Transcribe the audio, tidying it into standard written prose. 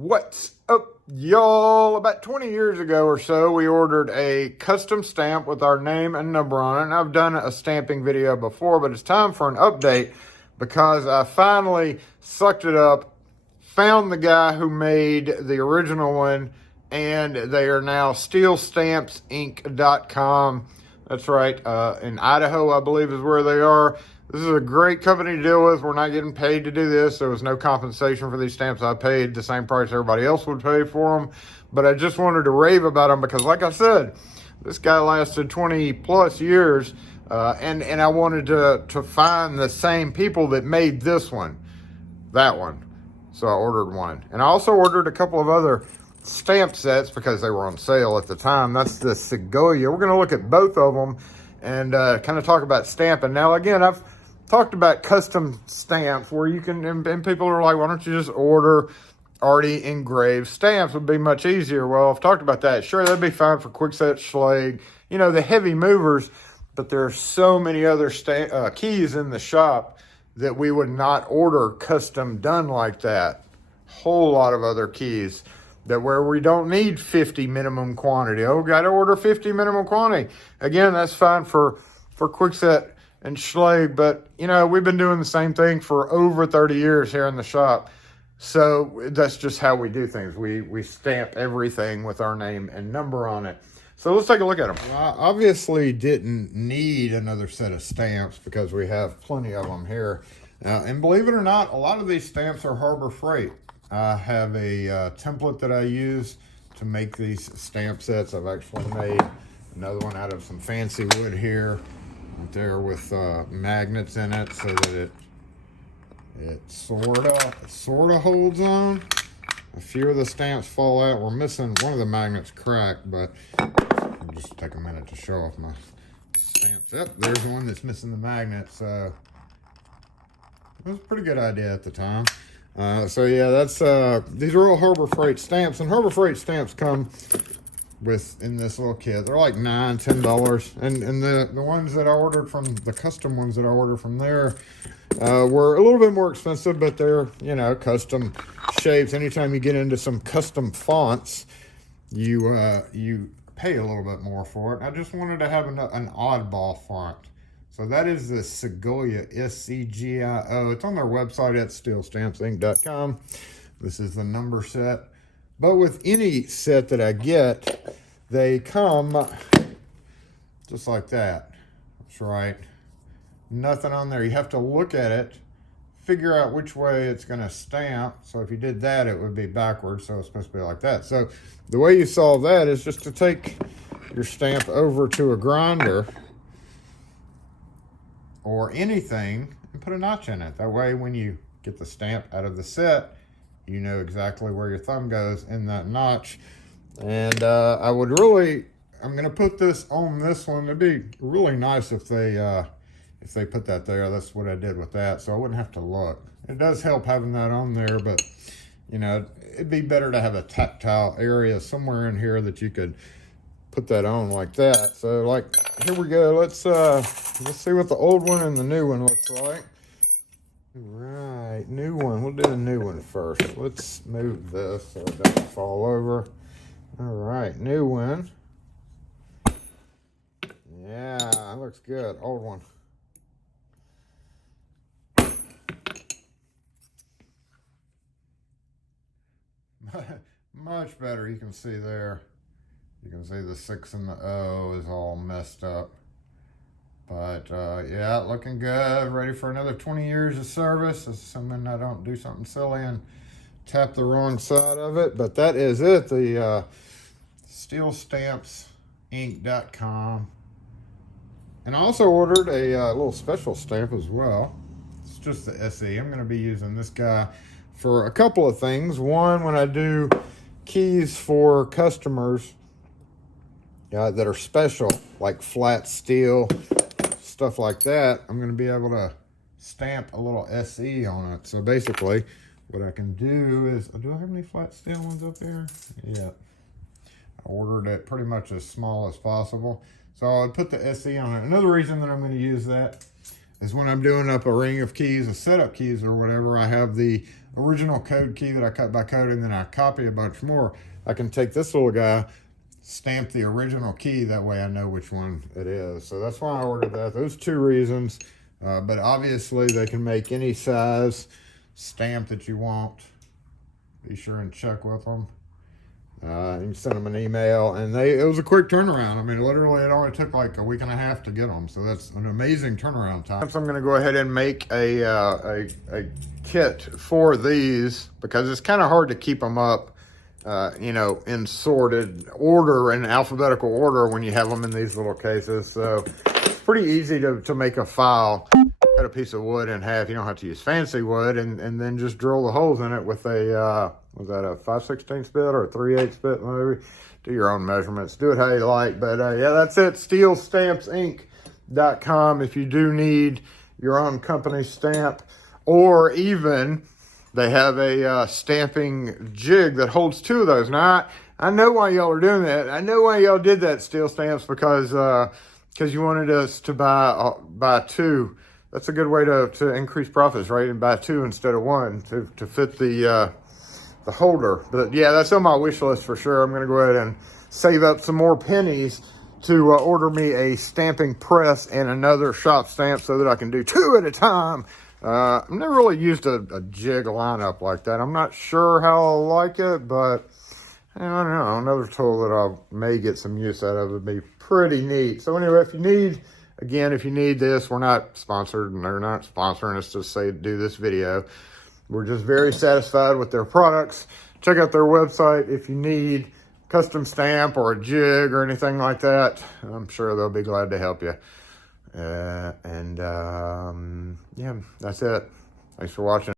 What's up, y'all? About 20 years ago or so, we ordered a custom stamp with our name and number on it. And I've done a stamping video before, but it's time for an update because I finally sucked it up, found the guy who made the original one, and they are now steelstampsinc.com. That's right, in Idaho, I believe is where they are. This is a great company to deal with. We're not getting paid to do this. There was no compensation for these stamps. I paid the same price everybody else would pay for them. But I just wanted to rave about them because, like I said, this guy lasted 20 plus years. And I wanted to find the same people that made this one, that one. So I ordered one. And I also ordered a couple of other stamp sets because they were on sale at the time. That's the Segoya. We're going to look at both of them and kind of talk about stamping. Now, again, I've talked about custom stamps where you can, and people are like, why don't you just order already engraved stamps? Would be much easier. Well, I've talked about that. Sure, that'd be fine for Kwikset, Schlage, you know, the heavy movers, but there are so many other keys in the shop that we would not order custom done like that. Whole lot of other keys that where we don't need 50 minimum quantity. Oh, got to order 50 minimum quantity. Again, that's fine for Kwikset and Schlage, but you know, we've been doing the same thing for over 30 years here in the shop. So that's just how we do things. We stamp everything with our name and number on it. So let's take a look at them. Well, I obviously didn't need another set of stamps because we have plenty of them here. And believe it or not, a lot of these stamps are Harbor Freight. I have a template that I use to make these stamp sets. I've actually made another one out of some fancy wood here, right there with magnets in it so that it sort of holds on. A few of the stamps fall out. We're missing one of the magnets cracked, but I'll just take a minute to show off my stamps. Yep, there's one that's missing the magnet, so it was a pretty good idea at the time. So yeah, that's these are all Harbor Freight stamps, and Harbor Freight stamps come with in this little kit. They're like $9–10, and the ones that I ordered from the custom ones that I ordered from there were a little bit more expensive, but they're, you know, custom shapes. Anytime you get into some custom fonts, you pay a little bit more for it. I just wanted to have an oddball font. So that is the Segoya, S-C-G-I-O. It's on their website at steelstampsinc.com. This is the number set. But with any set that I get, they come just like that. That's right. Nothing on there. You have to look at it, figure out which way it's going to stamp. So if you did that, it would be backwards. So it's supposed to be like that. So the way you solve that is just to take your stamp over to a grinder or anything and put a notch in it. That way when you get the stamp out of the set, you know exactly where your thumb goes in that notch. And I'm going to put this on this one. It'd be really nice if they put that there. That's what I did with that, so I wouldn't have to look. It does help having that on there, but you know, it'd be better to have a tactile area somewhere in here that you could put that on like that. So like, here we go. Let's see what the old one and the new one looks like. Right, new one. We'll do the new one first. Let's move this so it doesn't fall over. All right, new one. Yeah, that looks good. Old one. Much better. You can see there. You can see the 6 and the O is all messed up. But yeah, looking good. Ready for another 20 years of service, assuming I don't do something silly and tap the wrong side of it. But that is it. The steelstampsinc.com. And I also ordered a little special stamp as well. It's just the SE. I'm going to be using this guy for a couple of things. One, when I do keys for customers that are special, like flat steel, stuff like that, I'm going to be able to stamp a little SE on it. So basically, what I can do is, do I have any flat steel ones up here? Yeah. I ordered it pretty much as small as possible. So I'll put the SE on it. Another reason that I'm going to use that is when I'm doing up a ring of keys, a setup keys or whatever, I have the original code key that I cut by code, and then I copy a bunch more, I can take this little guy, stamp the original key, that way I know which one it is. So that's why I ordered that. Those 2 reasons. But obviously they can make any size stamp that you want. Be sure and check with them. You can send them an email, and it was a quick turnaround. I mean, literally it only took like a week and a half to get them. So that's an amazing turnaround time. So I'm going to go ahead and make a kit for these, because it's kind of hard to keep them up, you know, in sorted order, in alphabetical order, when you have them in these little cases. So it's pretty easy to make a file. Cut a piece of wood in half. You don't have to use fancy wood, and then just drill the holes in it with a, was that a 5/16 bit or a 3/8 bit? Maybe. Do your own measurements. Do it how you like. But yeah, that's it. SteelStampsInc.com. If you do need your own company stamp, or even they have a stamping jig that holds 2 of those. Now, I know why y'all are doing that. I know why y'all did that, Steel Stamps, because you wanted us to buy 2. That's a good way to increase profits, right? And buy 2 instead of 1 to fit the holder. But yeah, that's on my wish list for sure. I'm going to go ahead and save up some more pennies to order me a stamping press and another shop stamp, so that I can do 2 at a time. I've never really used a jig lineup like that. I'm not sure how I'll like it, but I don't know. Another tool that I may get some use out of would be pretty neat. So anyway, if you need this, we're not sponsored, and they're not sponsoring us to say do this video. We're just very satisfied with their products. Check out their website if you need custom stamp or a jig or anything like that. I'm sure they'll be glad to help you. Yeah, that's it. Thanks for watching.